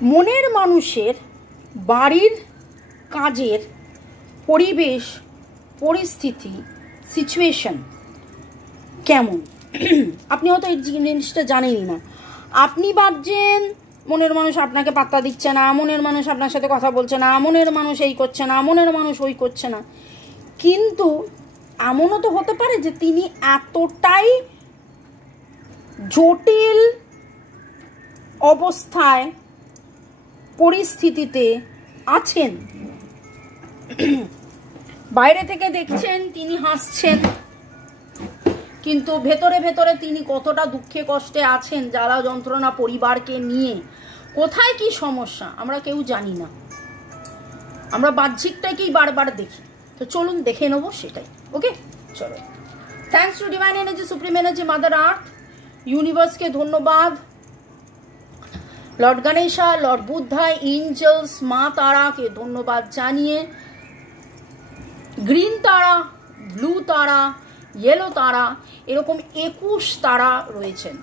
মনের মানুষের বাড়ির কাজের পরিবেশ পরিস্থিতি সিচুয়েশন কেমন, আপনি হয়তো এই জিনিসটা জানেনই না। আপনি ভাবছেন মনের মানুষ আপনাকে পাত্তা দিচ্ছে না, মনের মানুষ আপনার সাথে কথা বলছে না, মনের মানুষ এই করছে না, মনের মানুষ ওই করছে না। কিন্তু এমনও তো হতে পারে যে তিনি এতটাই জটিল অবস্থায় পরিস্থিতিতে আছেন, বাইরে থেকে দেখছেন তিনি হাসছেন, কিন্তু ভেতরে ভেতরে তিনি কতটা দুঃখে কষ্টে আছেন, জ্বালা যন্ত্রণা পরিবারকে নিয়ে। কোথায় কি সমস্যা আমরা কেউ জানি না, আমরা বাহ্যিকটাকেই বারবার দেখি। তো চলুন দেখে নেবো সেটাই। ওকে, চলো। Thanks to divine energy, supreme energy, mother earth, ইউনিভার্সকে ধন্যবাদ, lord Ganesha, lord Buddha, angels, মা তারাকে ধন্যবাদ জানিয়ে গ্রিন তারা, ব্লু তারা, ইয়েলো তারা, এরকম 21 তারা রয়েছেন।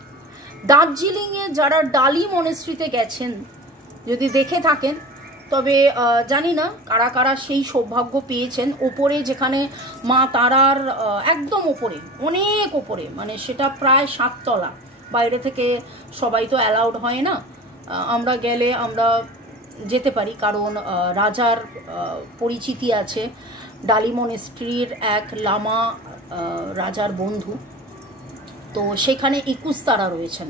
দার্জিলিংয়ে যারা ডালি মনেস্ট্রিতে গেছেন যদি দেখে থাকেন, তবে জানি না কারা কারা সেই সৌভাগ্য পেয়েছেন। ওপরে যেখানে মা তারার একদম ওপরে, অনেক ওপরে, মানে সেটা প্রায় 7 তলা, বাইরে থেকে সবাই তো অ্যালাউড হয় না, আমরা গেলে আমরা যেতে পারি কারণ রাজার পরিচিতি আছে। ডালি মনেস্ট্রির এক লামা রাজার বন্ধু, তো সেখানে 21 তারা রয়েছেন।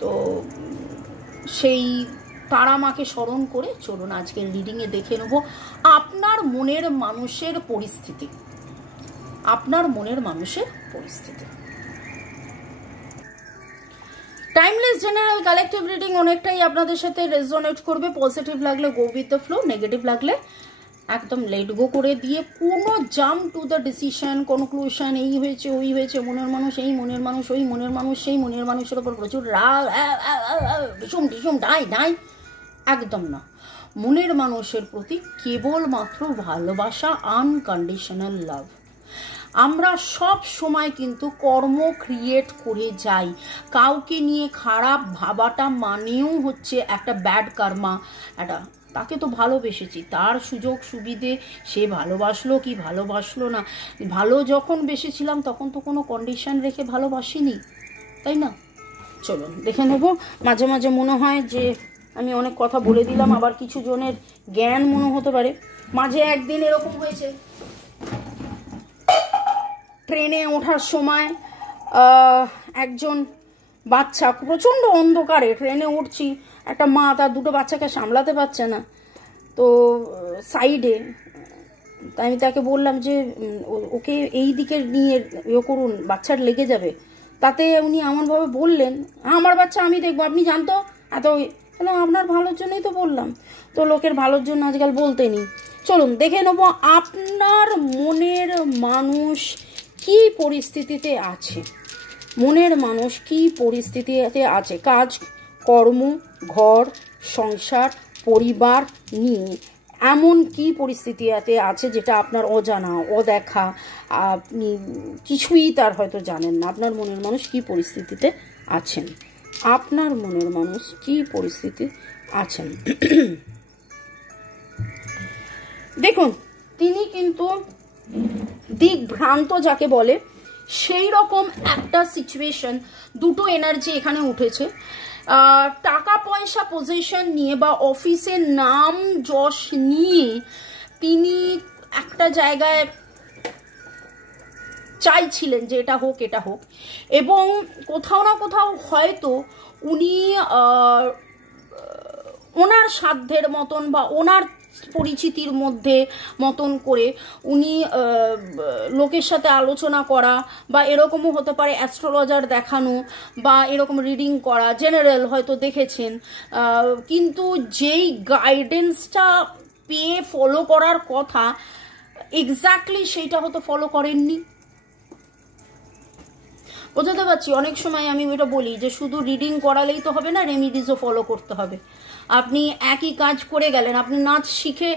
তো সেই তারা মাকে স্মরণ করে চলুন আজকের রিডিংয়ে দেখে নেব আপনার মনের মানুষের পরিস্থিতি, আপনার মনের মানুষের পরিস্থিতি। টাইমলেস জেনারেল কালেকটিভ রিডিং অনেকটাই আপনাদের সাথে রেজোনেট করবে। পজিটিভ লাগলে go with the flow, negative লাগলে একদম লেট গো করে দিয়ে কোনো jump to the decision conclusion, এই হয়েছে ওই হয়েছে, মনের মানুষ এই, মনের মানুষ ওই, মনের মানুষ সেই, মনের মানুষের ওপর প্রচুর রাগ, ভীষণ ভীষণ ডাই ডাই, একদম না। মনের মানুষের প্রতি কেবলমাত্র ভালোবাসা, আনকন্ডিশনাল লাভ। আমরা সব সময় কিন্তু কর্ম ক্রিয়েট করে যাই, কাউকে নিয়ে খারাপ ভাবাটা মানেও হচ্ছে একটা ব্যাড কর্মা। একটা তাকে তো ভালোবেসেছি, তার সুযোগ সুবিধে সে ভালোবাসলো কি ভালোবাসলো না, ভালো যখন বেসেছিলাম তখন তো কোনো কন্ডিশন রেখে ভালোবাসিনি, তাই না? চলুন দেখে নেব। মাঝে মাঝে মনে হয় যে আমি অনেক কথা বলে দিলাম, আবার কিছু জনের জ্ঞান মনে হতে পারে। মাঝে একদিন এরকম হয়েছে, ট্রেনে ওঠার সময় একজন বাচ্চা, প্রচণ্ড অন্ধকারে ট্রেনে উঠছি, একটা মা তার 2টো বাচ্চাকে সামলাতে পারছে না, তো সাইডে, তাই আমি তাকে বললাম যে ওকে এই দিকে নিয়ে ইয়ে করুন, বাচ্চার লেগে যাবে। তাতে উনি এমনভাবে বললেন, আমার বাচ্চা আমি দেখবো, আপনি জানতো এত, কেন আপনার ভালোর জন্যই তো বললাম। তো লোকের ভালোর জন্য আজকাল বলতে নেই। চলুন দেখে নেবো আপনার মনের মানুষ কি পরিস্থিতিতে আছে, মনের মানুষ কি পরিস্থিতিতে আছে, কাজ কর্ম, ঘর সংসার, পরিবার নিয়ে এমন কি পরিস্থিতিতে আছে যেটা আপনার অজানা, অদেখা, আপনি কিছুই তার হয়তো জানেন না। আপনার মনের মানুষ কি পরিস্থিতিতে আছেন, আপনার মনের মানুষ কি পরিস্থিতি আছেন। দেখুন, তিনি কিন্তু দিকভ্রান্ত যাকে বলে সেই রকম একটা সিচুয়েশন, 2টো এনার্জি এখানে উঠেছে। টাকা পয়সা পজিশন নিয়ে বা অফিসের নাম যশ নিয়ে তিনি একটা জায়গায় চাইছিলেন যে এটা হোক এটা হোক, এবং কোথাও না কোথাও হয়তো উনি ওনার সাধ্যের মতন বা ওনার পরিচিতির মধ্যে মতন করে উনি লোকের সাথে আলোচনা করা, বা এরকমও হতে পারে অ্যাস্ট্রোলজার দেখানো, বা এরকম রিডিং করা, জেনারেল হয়তো দেখেছেন, কিন্তু যেই গাইডেন্সটা পেয়ে ফলো করার কথা এক্স্যাক্টলি সেইটা হয়তো ফলো করেননি। বোঝাতে পারছি? অনেক সময় আমি এটা বলি যে শুধু রিডিং করালেই তো হবে না, রেমিডিসও ফলো করতে হবে। আপনি একই কাজ করে গেলেন, আপনি নাচ শিখে,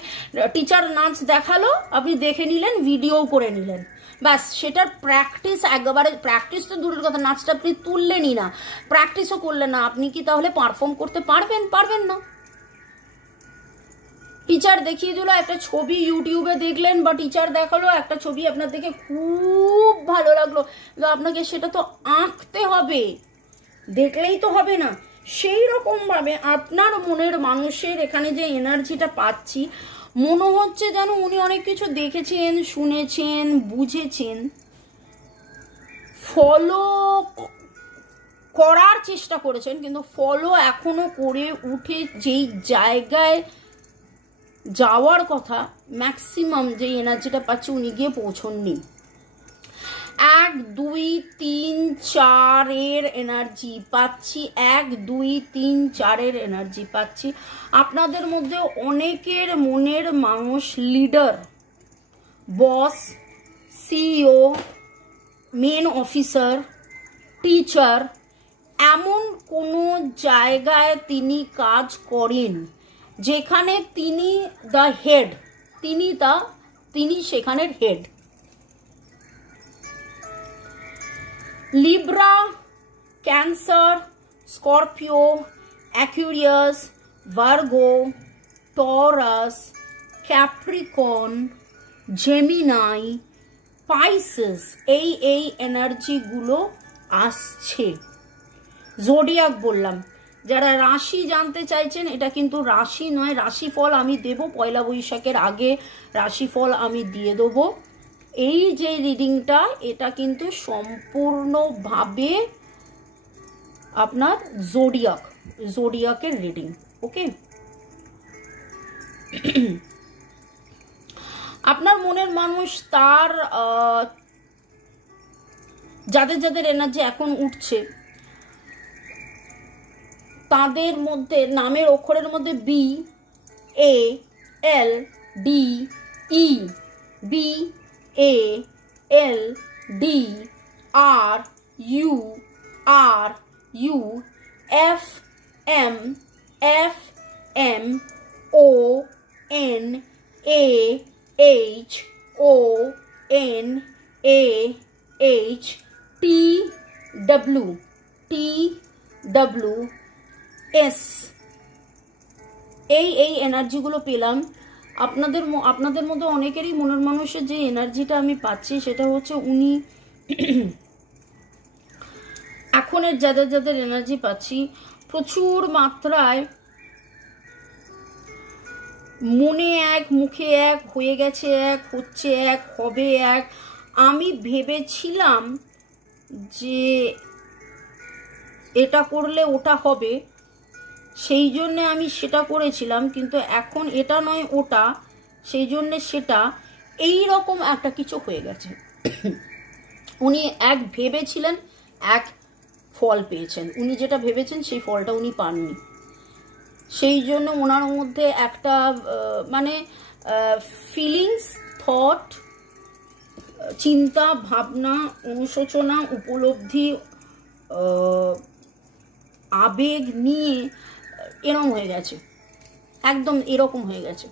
টিচার নাচ দেখালো, আপনি দেখে নিলেন, ভিডিও করে নিলেন, ব্যাস সেটার প্র্যাকটিস একবারে, প্র্যাকটিস তো দূরের কথা, নাচটা আপনি তুললেনই না, প্র্যাকটিসও করলেন না, আপনি কি তাহলে পারফর্ম করতে পারবেন? পারবেন না। টিচার দেখিয়ে দিল একটা ছবি, ইউটিউবে দেখলেন বা টিচার দেখালো একটা ছবি, আপনার দেখে খুব ভালো লাগলো, কিন্তু আপনাকে সেটা তো আঁকতে হবে, দেখলেই তো হবে না। সেই রকম ভাবে আপনার মনের মানুষের এখানে যে এনার্জিটা পাচ্ছি, মনে হচ্ছে যেন উনি অনেক কিছু দেখেছেন, শুনেছেন, বুঝেছেন, ফলো করার চেষ্টা করেছেন, কিন্তু ফলো এখনো করে উঠে যেই জায়গায় যাওয়ার কথা ম্যাক্সিমাম যে এনার্জিটা পাচ্ছি উনি গিয়ে পৌঁছননি। 1 2 3 4 এর এনার্জি পাচ্ছি, 1 2 3 4 এর এনার্জি পাচ্ছি। আপনাদের মধ্যে অনেকের মনের মানুষ লিডার, বস, সিইও, মেন অফিসার, টিচার, এমন কোনো জায়গায় তিনি কাজ করেন যেখানে তিনি দ্য হেড, তিনি সেখানের head. Libra, cancer, Scorpio, Aquarius, Virgo, Taurus, Capricorn, Gemini, Pisces, এই এনার্জিগুলো আসছে। জোডিয়াক বললাম। যারা রাশি জানতে চাইছেন, এটা কিন্তু রাশি নয়, রাশিফল আমি দেব পয়লা বৈশাখের আগে, রাশিফল আমি দিয়ে দেবো। এই যে রিডিংটা, এটা কিন্তু সম্পূর্ণভাবে আপনার জোডিয়াকের রিডিং। ওকে, আপনার মনের মানুষ তার যাদের এনার্জি এখন উঠছে, তাদের মধ্যে নামের অক্ষরের মধ্যে B, A, L, D, E, B, A, L, D, R, U, F, M, O, N, A, H, O, N, A, H, T, W, S, এই এনার্জিগুলো পেলাম। আপনাদের মধ্যে অনেকেরই মনের মানুষের যে এনার্জিটা আমি পাচ্ছি সেটা হচ্ছে উনি এখনের যাদের এনার্জি পাচ্ছি, প্রচুর মাত্রায় মনে এক, মুখে এক, হয়ে গেছে এক, হচ্ছে এক, হবে এক। আমি ভেবেছিলাম যে এটা করলে ওটা হবে, সেই জন্যে আমি সেটা করেছিলাম, কিন্তু এখন এটা নয় ওটা, সেই জন্যে সেটা, এই রকম একটা কিছু হয়ে গেছে। উনি এক ভেবেছিলেন, এক ফল পেয়েছেন, উনি যেটা ভেবেছেন সেই ফলটা উনি পাননি। সেই জন্য ওনার মধ্যে একটা মানে ফিলিংস, থট, চিন্তা, ভাবনা, অনুশোচনা, উপলব্ধি, আবেগ নিয়ে এরকম হয়ে গেছে, একদম এরকম হয়ে গেছে।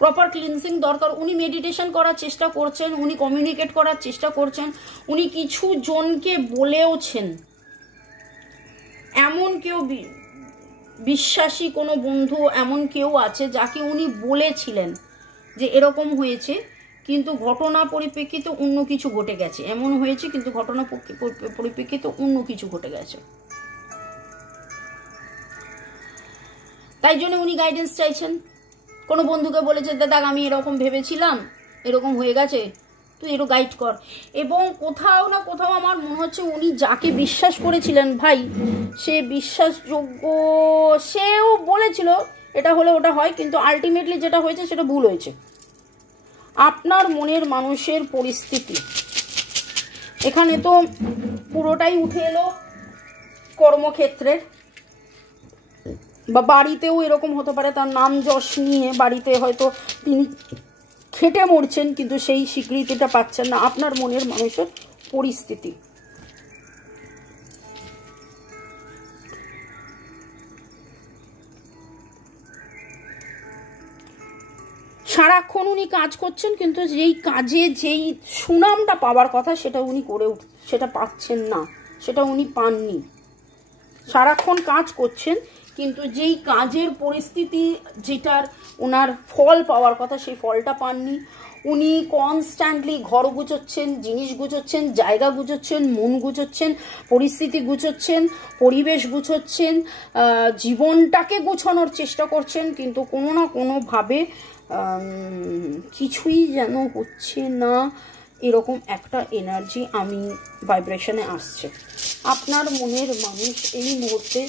প্রপার ক্লিনজিং দরকার। উনি মেডিটেশন করার চেষ্টা করছেন, উনি কমিউনিকেট করার চেষ্টা করছেন, উনি কিছু জনকে বলেওছেন। এমন কেউ বিশ্বাসী কোনো বন্ধু এমন কেউ আছে যাকে উনি বলেছিলেন যে এরকম হয়েছে, কিন্তু ঘটনা পরিপ্রেক্ষিতে অন্য কিছু ঘটে গেছে, এমন হয়েছে কিন্তু ঘটনা পরিপ্রেক্ষিতে অন্য কিছু ঘটে গেছে। তাই জন্য উনি গাইডেন্স চাইছেন। কোনো বন্ধুকে বলেছে, দাদা আমি এরকম ভেবেছিলাম, এরকম হয়ে গেছে, তুই একটু গাইড কর। এবং কোথাও না কোথাও আমার মনে হচ্ছে উনি যাকে বিশ্বাস করেছিলেন ভাই, সে বিশ্বাসযোগ্য, সেও বলেছিল এটা হলে ওটা হয়, কিন্তু আলটিমেটলি যেটা হয়েছে সেটা ভুল হয়েছে। আপনার মনের মানুষের পরিস্থিতি এখানে তো পুরোটাই উঠে এলো কর্মক্ষেত্রের, বা বাড়িতেও এরকম হতে পারে, তার নাম যশ নিয়ে বাড়িতে হয়তো তিনি খেটে মরছেন কিন্তু সেই স্বীকৃতিটা পাচ্ছেন না। আপনার মনের মানুষের পরিস্থিতি, সারাক্ষণ উনি কাজ করছেন কিন্তু যেই কাজে যেই সুনামটা পাওয়ার কথা সেটা উনি সেটা পাচ্ছেন না, সেটা উনি পাননি। সারাক্ষণ কাজ করছেন কিন্তু যেই কাজের পরিস্থিতি যেটার ওনার ফল পাওয়ার কথা সেই ফলটা পাননি। উনি কনস্ট্যান্টলি ঘর গুছোচ্ছেন, জিনিস গুছোচ্ছেন, জায়গা গুছোচ্ছেন, মন গুছোচ্ছেন, পরিস্থিতি গুছোচ্ছেন, পরিবেশ গুছোচ্ছেন, জীবনটাকে গুছানোর চেষ্টা করছেন, কিন্তু কোনো না কোনোভাবে কিছুই যেন হচ্ছে না, এরকম একটা এনার্জি আমি ভাইব্রেশনে আসছে। আপনার মনের মানুষ এই মুহূর্তে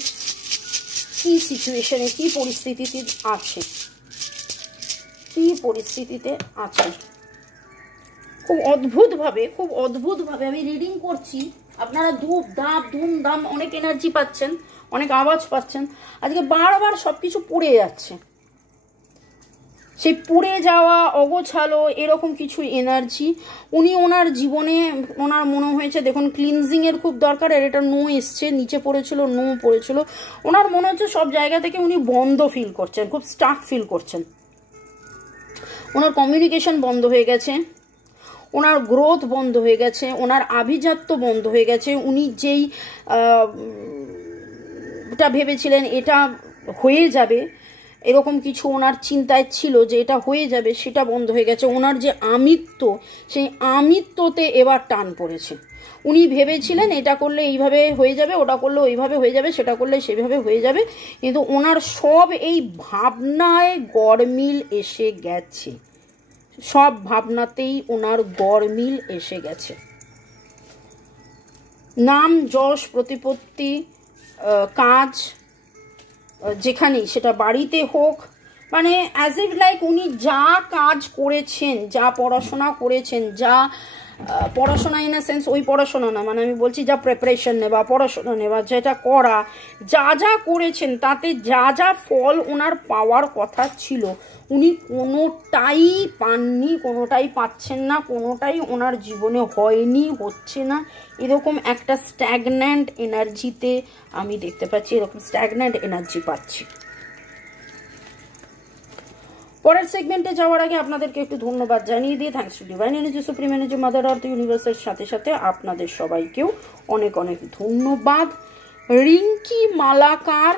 কি সিচুয়েশনে, কি পরিস্থিতিতে আছে, কি পরিস্থিতিতে আছে। খুব অদ্ভুতভাবে আমি রিডিং করছি, আপনারা ধুমধাম অনেক এনার্জি পাচ্ছেন, অনেক আওয়াজ পাচ্ছেন। আজকে বারবার সবকিছু পড়ে যাচ্ছে, সেই পুড়ে যাওয়া, অগোছালো এরকম কিছু এনার্জি। উনি ওনার জীবনে ওনার মনে হয়েছে, দেখুন ক্লিনজিংয়ের খুব দরকার, আর এটা নো এসছে, নিচে পড়েছিল, নো পড়েছিল। ওনার মনে হচ্ছে সব জায়গা থেকে উনি বন্ধ ফিল করছেন, খুব স্টাক ফিল করছেন। ওনার কমিউনিকেশন বন্ধ হয়ে গেছে, ওনার গ্রোথ বন্ধ হয়ে গেছে, ওনার আভিজাত্য বন্ধ হয়ে গেছে। উনি যেই এটা ভেবেছিলেন এটা হয়ে যাবে, এরকম কিছু ওনার চিন্তায় ছিল যে এটা হয়ে যাবে, সেটা বন্ধ হয়ে গেছে। ওনার যে আমিত্ব, সেই আমিত্বতে এবার টান পড়েছে। উনি ভেবেছিলেন এটা করলে এইভাবে হয়ে যাবে, ওটা করলে ওইভাবে হয়ে যাবে, সেটা করলে সেভাবে হয়ে যাবে, কিন্তু ওনার সব এই ভাবনায় গড়মিল এসে গেছে, সব ভাবনাতেই ওনার গড়মিল এসে গেছে। নাম, যশ, প্রতিপত্তি, কাজ, যেখানেই সেটা বাড়িতে হোক, মানে অ্যাজ ইফ লাইক উনি যা কাজ করেছেন, যা পড়াশোনা করেছেন, যা পড়াশোনা ইন আ সেন্স ওই পড়াশোনা না, মানে আমি বলছি যা প্রিপারেশন নেওয়া, পড়াশোনা নেওয়া, যেটা করা, যা যা করেছেন তাতে যা যা ফল ওনার পাওয়ার কথা ছিল উনি কোনোটাই পাননি, কোনোটাই পাচ্ছেন না, কোনোটাই ওনার জীবনে হয়নি, হচ্ছে না। এরকম একটা স্ট্যাগন্যান্ট এনার্জিতে আমি দেখতে পাচ্ছি, এরকম স্ট্যাগন্যান্ট এনার্জি পাচ্ছি। পরের সেগমেন্টে যাওয়ার আগে আপনাদেরকে একটু ধন্যবাদ জানিয়ে দিয়ে, thanks to divine energy, supreme energy, mother আর্থ, ইউনিভার্সের সাথে সাথে আপনাদের সবাইকেও অনেক অনেক ধন্যবাদ। রিঙ্কি মালাকার,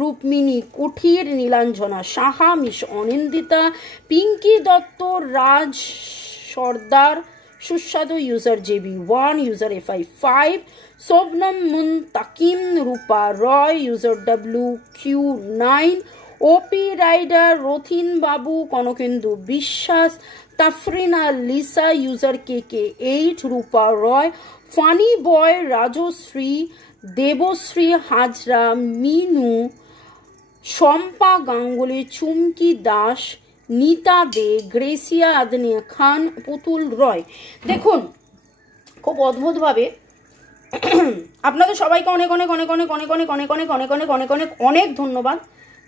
রূপমিনী কুঠির, নীলাঞ্জনা সাহা, মিস অনিন্দিতা, পিঙ্কি দত্ত, রাজ সর্দার, সুস্বাদু user JB1, user FI5, শোভনম Muntakim, রূপা রয়, ইউজার WQ9, ওপি রাইডার, রথিন বাবু, কনকেন্দু বিশ্বাস, তাফরিনা লিসা, ইউজার KK8, রূপা রয়, ফানি বয়, রাজশ্রী, দেবশ্রী হাজরা, মিনু, শম্পা গাঙ্গুলি, চুমকি দাস, নীতা দে, গ্রেসিয়া আদনিয়া খান, পুতুল রয়। দেখুন খুব অদ্ভুতভাবে আপনাদের সবাইকে অনেক অনেক অনেক অনেক অনেক অনেক অনেক অনেক অনেক অনেক অনেক অনেক অনেক ধন্যবাদ।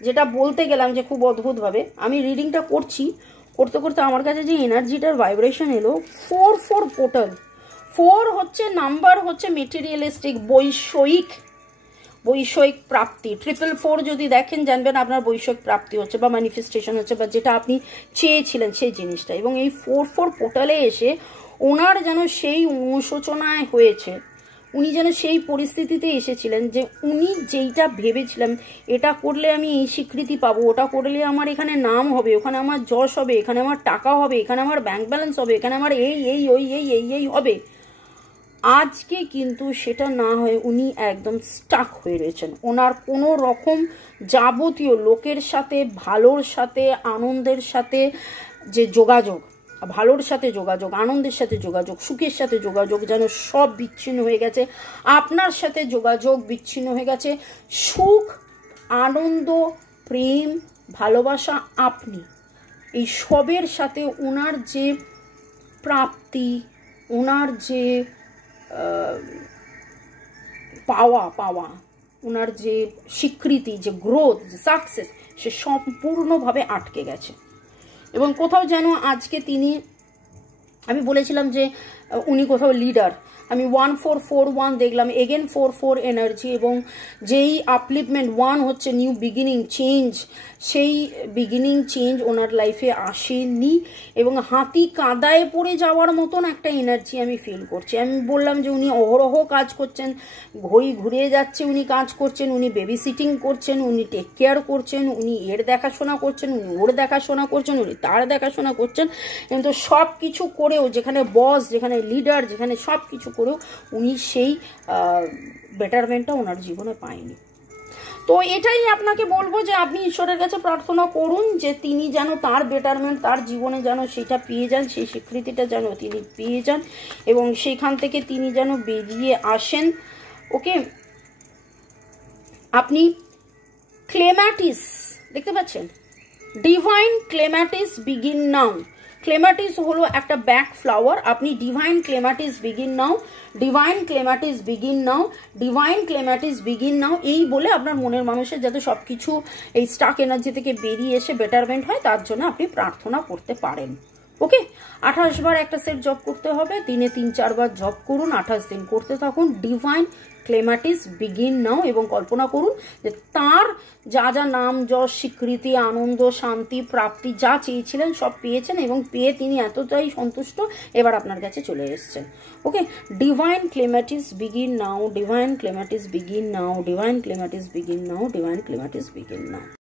যেটা বলতে গেলাম যে খুব অদ্ভুতভাবে আমি রিডিংটা করছি, করতে করতে আমার কাছে যে এনার্জিটার ভাইব্রেশন এলো, 4 পোর্টাল। 4 হচ্ছে নাম্বার, হচ্ছে মেটেরিয়ালিস্টিক, বৈষয়িক প্রাপ্তি। 444 যদি দেখেন জানবেন আপনার বৈষয়িক প্রাপ্তি হচ্ছে বা ম্যানিফেস্টেশন হচ্ছে, বা যেটা আপনি চেয়েছিলেন সেই জিনিসটা। এবং এই 4 পোর্টালে এসে ওনার যেন সেই অনুশোচনায় হয়েছে, উনি যেন সেই পরিস্থিতিতে এসেছিলেন যে উনি যেইটা ভেবেছিলেন এটা করলে আমি এই স্বীকৃতি পাবো, ওটা করলে আমার এখানে নাম হবে, ওখানে আমার যশ হবে, এখানে আমার টাকা হবে, এখানে আমার ব্যাংক ব্যালেন্স হবে, এখানে আমার এই হবে, আজকে কিন্তু সেটা না হয়ে উনি একদম স্টাক হয়ে রয়েছেন। ওনার কোনো রকম যাবতীয় লোকের সাথে, ভালোর সাথে, আনন্দের সাথে যে যোগাযোগ, ভালোর সাথে যোগাযোগ, আনন্দের সাথে যোগাযোগ, সুখের সাথে যোগাযোগ যেন সব বিচ্ছিন্ন হয়ে গেছে। আপনার সাথে যোগাযোগ বিচ্ছিন্ন হয়ে গেছে। সুখ, আনন্দ, প্রেম, ভালোবাসা, আপনি এই সবের সাথে ওনার যে প্রাপ্তি, ওনার যে পাওয়া, ওনার যে স্বীকৃতি, যে গ্রোথ, যে সাকসেস, সে সম্পূর্ণভাবে আটকে গেছে। এবং কোথাও যেন আজকে তিনি, আমি বলেছিলাম যে উনি কোথাও লিডার, আমি 1441 দেখলাম, এগেন 44 এনার্জি, এবং যেই আপলিফমেন্ট 1 হচ্ছে নিউ বিগিনিং চেঞ্জ, সেই বিগিনিং চেঞ্জ ওনার লাইফে আসেনি, এবং হাতি কাদায় পড়ে যাওয়ার মতন একটা এনার্জি আমি ফিল করছি। আমি বললাম যে উনি অহরহ কাজ করছেন, ঘুরে যাচ্ছে, উনি কাজ করছেন, উনি বেবি সিটিং করছেন, উনি টেক কেয়ার করছেন, উনি এর দেখাশোনা করছেন, উনি ওর দেখাশোনা করছেন, উনি তার দেখাশোনা করছেন, কিন্তু সব কিছু করেও, যেখানে বস, যেখানে লিডার, যেখানে সব কিছু করেও উনি সেই বেটারমেন্টটা ওনার জীবনে পায়নি। তো এটাই আপনাকে বলবো যে আপনি ঈশ্বরের কাছে প্রার্থনা করুন যে তিনি যেন তার বেটারমেন্ট, তার জীবনে যেন সেটা পেয়ে যান, সেই স্বীকৃতিটা যেন তিনি পেয়ে যান, এবং সেখান থেকে তিনি যেন বেরিয়ে আসেন। ওকে, আপনি ক্লেম্যাটিস দেখতে পাচ্ছেন, ডিভাইন ক্লেম্যাটিস বিগিন নাও। ক্লেম্যাটিস হলো একটা ব্যাক ফ্লাওয়ার, আপনি divine clematis begin now, divine clematis begin now, divine clematis begin now, এই বলে আপনার মনের মানুষের যাতে সব কিছু এই স্টাক এনার্জি থেকে বেরিয়ে এসে বেটারমেন্ট হয়, তার জন্য আপনি প্রার্থনা করতে পারেন। ওকে, 28 বার একটা সেট জব করতে হবে, দিনে 3-4 বার জব করুন, 28 দিন করতে থাকুন, ডিভাইন ক্লেম্যাটিস বিগিন নাও, এবং কল্পনা করুন যে তার যা যা নাম, যশ, স্বীকৃতি, আনন্দ, শান্তি, প্রাপ্তি যা চেয়েছিলেন সব পেয়েছেন, এবং পেয়ে তিনি এতটাই সন্তুষ্ট, এবার আপনার কাছে চলে এসেছেন। Okay, divine clematis begin now, divine clematis begin now, divine clematis begin now, divine clematis begin নাও।